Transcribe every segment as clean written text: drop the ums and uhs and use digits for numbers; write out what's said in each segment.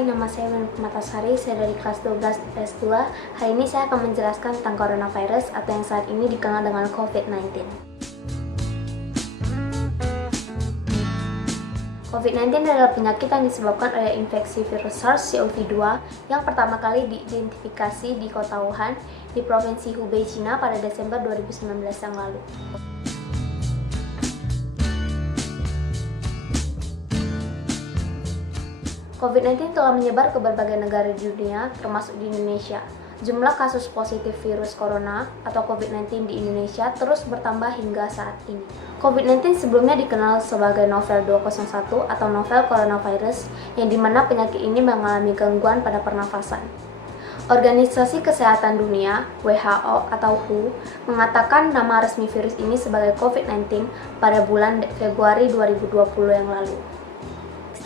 Hai, nama saya Menu Matasari, saya dari kelas 12 S2. Hari ini saya akan menjelaskan tentang coronavirus atau yang saat ini dikenal dengan COVID-19. COVID-19 adalah penyakit yang disebabkan oleh infeksi virus SARS-CoV-2 yang pertama kali diidentifikasi di kota Wuhan, di Provinsi Hubei, China pada Desember 2019 yang lalu. COVID-19 telah menyebar ke berbagai negara di dunia, termasuk di Indonesia. Jumlah kasus positif virus corona atau COVID-19 di Indonesia terus bertambah hingga saat ini. COVID-19 sebelumnya dikenal sebagai novel 201 atau novel coronavirus, yang dimana penyakit ini mengalami gangguan pada pernafasan. Organisasi Kesehatan Dunia (WHO) atau WHO mengatakan nama resmi virus ini sebagai COVID-19 pada bulan Februari 2020 yang lalu.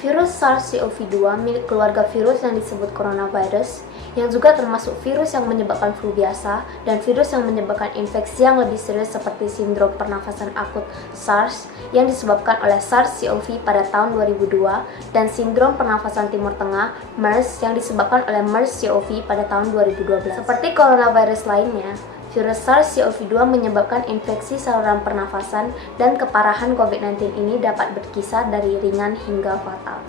Virus SARS-CoV-2 milik keluarga virus yang disebut coronavirus, yang juga termasuk virus yang menyebabkan flu biasa dan virus yang menyebabkan infeksi yang lebih serius seperti sindrom pernafasan akut SARS yang disebabkan oleh SARS-CoV pada tahun 2002 dan sindrom pernafasan Timur Tengah MERS yang disebabkan oleh MERS-CoV pada tahun 2012. Seperti coronavirus lainnya, virus SARS-CoV-2 menyebabkan infeksi saluran pernafasan dan keparahan COVID-19 ini dapat berkisar dari ringan hingga fatal.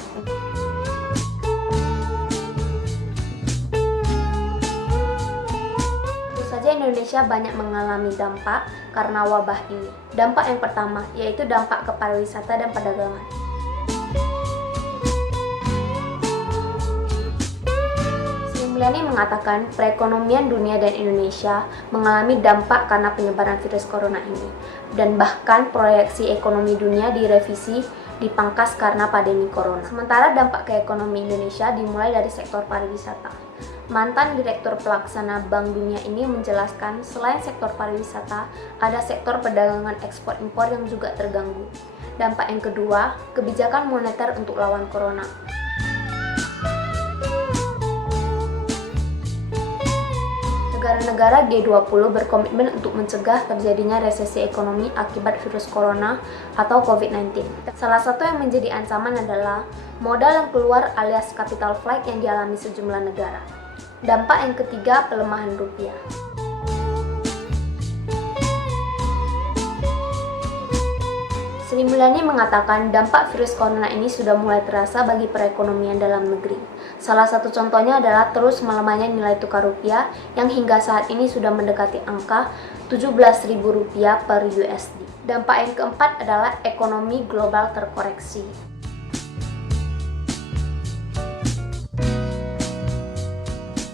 Tentu saja Indonesia banyak mengalami dampak karena wabah ini. Dampak yang pertama yaitu dampak ke pariwisata dan perdagangan. Mulyani mengatakan perekonomian dunia dan Indonesia mengalami dampak karena penyebaran virus corona ini, dan bahkan proyeksi ekonomi dunia direvisi dipangkas karena pandemi corona. Sementara dampak ke ekonomi Indonesia dimulai dari sektor pariwisata. Mantan Direktur Pelaksana Bank Dunia ini menjelaskan selain sektor pariwisata, ada sektor perdagangan ekspor-impor yang juga terganggu. Dampak yang kedua, kebijakan moneter untuk lawan corona. Negara-negara G20 berkomitmen untuk mencegah terjadinya resesi ekonomi akibat virus corona atau COVID-19. Salah satu yang menjadi ancaman adalah modal yang keluar alias capital flight yang dialami sejumlah negara. Dampak yang ketiga, pelemahan rupiah. Sri Mulyani mengatakan dampak virus corona ini sudah mulai terasa bagi perekonomian dalam negeri. Salah satu contohnya adalah terus melemahnya nilai tukar rupiah yang hingga saat ini sudah mendekati angka Rp17.000 per USD. Dampak yang keempat adalah ekonomi global terkoreksi.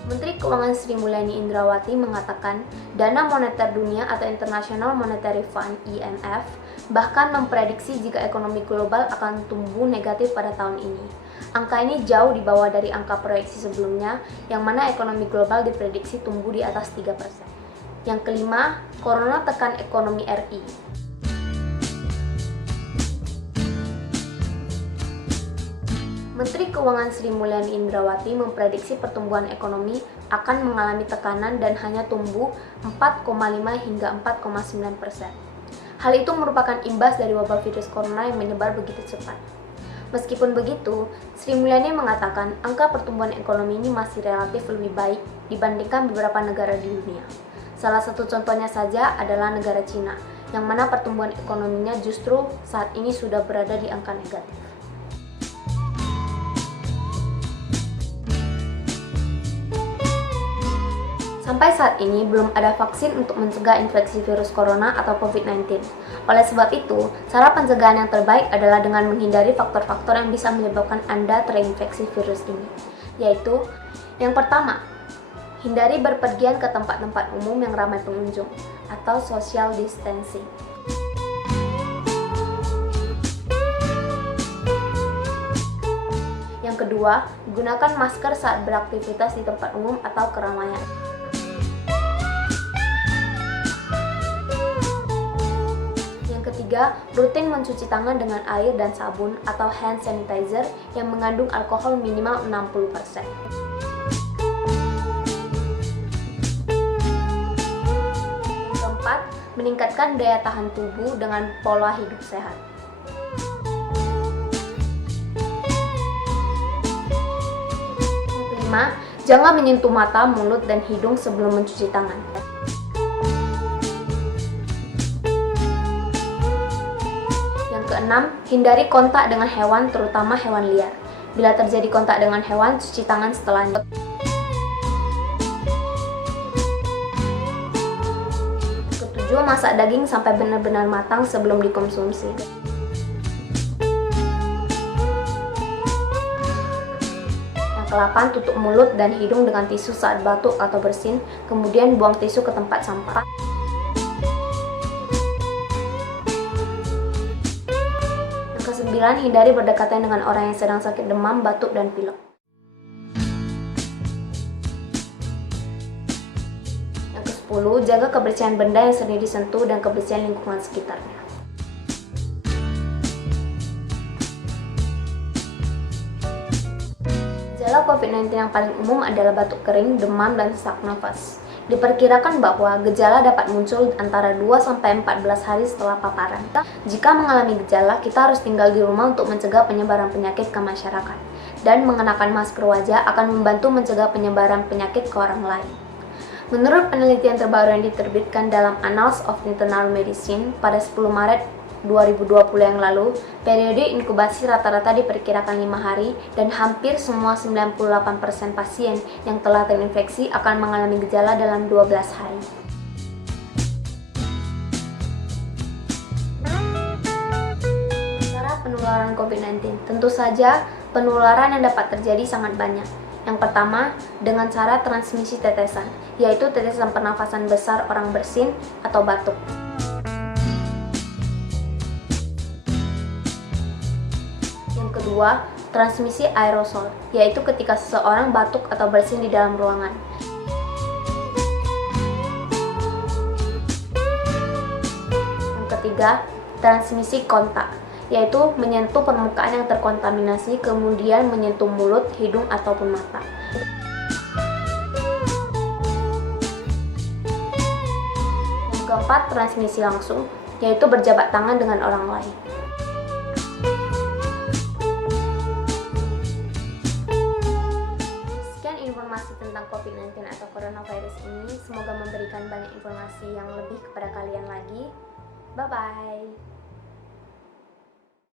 Menteri Keuangan Sri Mulyani Indrawati mengatakan Dana Moneter Dunia atau International Monetary Fund (IMF) bahkan memprediksi jika ekonomi global akan tumbuh negatif pada tahun ini. Angka ini jauh di bawah dari angka proyeksi sebelumnya, yang mana ekonomi global diprediksi tumbuh di atas 3%. Yang kelima, corona tekan ekonomi RI. Menteri Keuangan Sri Mulyani Indrawati memprediksi pertumbuhan ekonomi akan mengalami tekanan dan hanya tumbuh 4,5 hingga 4,9%. Hal itu merupakan imbas dari wabah virus corona yang menyebar begitu cepat. Meskipun begitu, Sri Mulyani mengatakan angka pertumbuhan ekonomi ini masih relatif lebih baik dibandingkan beberapa negara di dunia. Salah satu contohnya saja adalah negara Cina, yang mana pertumbuhan ekonominya justru saat ini sudah berada di angka negatif. Sampai saat ini belum ada vaksin untuk mencegah infeksi virus corona atau COVID-19. Oleh sebab itu, cara pencegahan yang terbaik adalah dengan menghindari faktor-faktor yang bisa menyebabkan Anda terinfeksi virus ini. Yaitu, yang pertama, hindari berpergian ke tempat-tempat umum yang ramai pengunjung atau social distancing. Yang kedua, gunakan masker saat beraktivitas di tempat umum atau keramaian. Ketiga, rutin mencuci tangan dengan air dan sabun atau hand sanitizer yang mengandung alkohol minimal 60%. Yang keempat, meningkatkan daya tahan tubuh dengan pola hidup sehat. kelima, jangan menyentuh mata, mulut, dan hidung sebelum mencuci tangan. Yang keenam, hindari kontak dengan hewan, terutama hewan liar. Bila terjadi kontak dengan hewan, cuci tangan setelahnya. Yang ketujuh, masak daging sampai benar-benar matang sebelum dikonsumsi. Ke-8, tutup mulut dan hidung dengan tisu saat batuk atau bersin, kemudian buang tisu ke tempat sampah. Yang ke-9, hindari berdekatan dengan orang yang sedang sakit demam, batuk, dan pilek. Yang ke-10, jaga kebersihan benda yang sering disentuh dan kebersihan lingkungan sekitarnya. Gejala COVID-19 yang paling umum adalah batuk kering, demam, dan sesak nafas. Diperkirakan bahwa gejala dapat muncul antara 2-14 hari setelah paparan. Jika mengalami gejala, kita harus tinggal di rumah untuk mencegah penyebaran penyakit ke masyarakat. Dan mengenakan masker wajah akan membantu mencegah penyebaran penyakit ke orang lain. Menurut penelitian terbaru yang diterbitkan dalam Annals of Internal Medicine pada 10 Maret 2020 yang lalu, periode inkubasi rata-rata diperkirakan 5 hari dan hampir semua 98% pasien yang telah terinfeksi akan mengalami gejala dalam 12 hari. Cara penularan COVID-19, tentu saja penularan yang dapat terjadi sangat banyak. Yang pertama, dengan cara transmisi tetesan, yaitu tetesan pernafasan besar orang bersin atau batuk. Kedua, transmisi aerosol, yaitu ketika seseorang batuk atau bersin di dalam ruangan. Yang ketiga, transmisi kontak, yaitu menyentuh permukaan yang terkontaminasi kemudian menyentuh mulut, hidung, ataupun mata. Yang keempat, transmisi langsung, yaitu berjabat tangan dengan orang lain. Informasi tentang COVID-19 atau coronavirus ini semoga memberikan banyak informasi yang lebih kepada kalian lagi. Bye-bye.